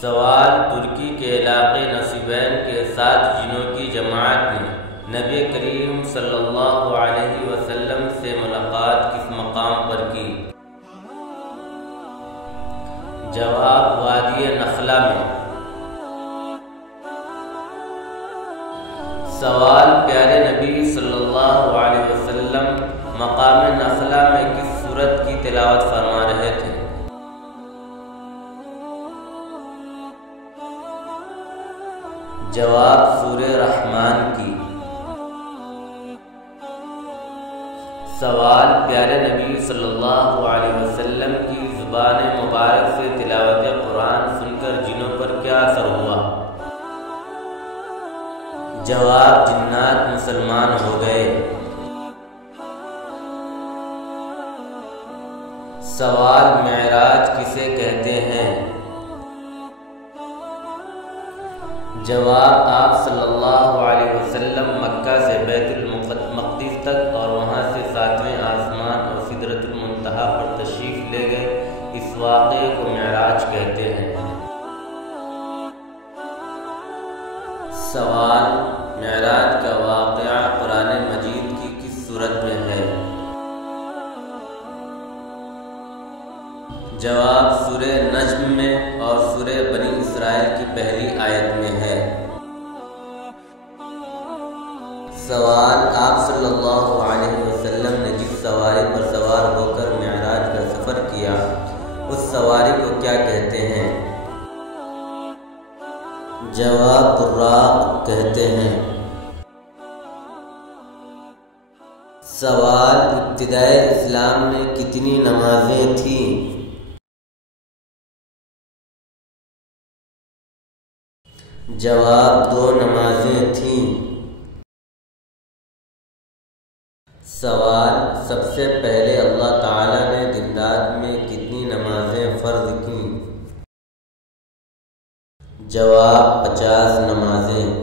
سوال: ترکی کے علاقے نصیبین کے 7 جنوں کی جماعت نے نبی کریم صلی اللہ علیہ وسلم سے ملاقات کس مقام پر کی؟ جواب: وادی نخلا میں۔ سوال: پیارے نبی صلی اللہ علیہ وسلم مقام نخلا میں کس سورت کی تلاوت فرما رہے تھے؟ جواب: سورہ رحمان کی۔ سوال: پیارے نبی صلی اللہ علیہ وسلم کی زبان مبارک سے تلاوت قرآن سن کر جنوں پر کیا اثر ہوا؟ جواب: جنات مسلمان ہو گئے۔ سوال: معراج کسے کہتے ہیں؟ جواب: آپ صلی اللہ علیہ وسلم مکہ سے بیت المقدس تک اور وہاں سے 7ویں آسمان اور سدرۃ المنتہا پر تشریف لے گئے، اس واقعے کو معراج کہتے ہیں۔ سوال: معراج کا واقعہ قرآن مجید کی کس سورت میں ہے؟ جواب: سورہ نجم میں اور سورہ بنی اسرائیل کی پہلی آیت میں ہے۔ سوال: آپ صلی اللہ علیہ وسلم نے جس سواری پر سوار ہو کر معراج کا سفر کیا، اس سواری کو کیا کہتے ہیں؟ جواب: براق کہتے ہیں۔ سوال: ابتدائے اسلام میں کتنی نمازیں تھیں؟ جواب: 2 نمازیں تھیں۔ سوال: سب سے پہلے اللہ تعالیٰ نے دن رات میں کتنی نمازیں فرض کیں؟ جواب: 50 نمازیں۔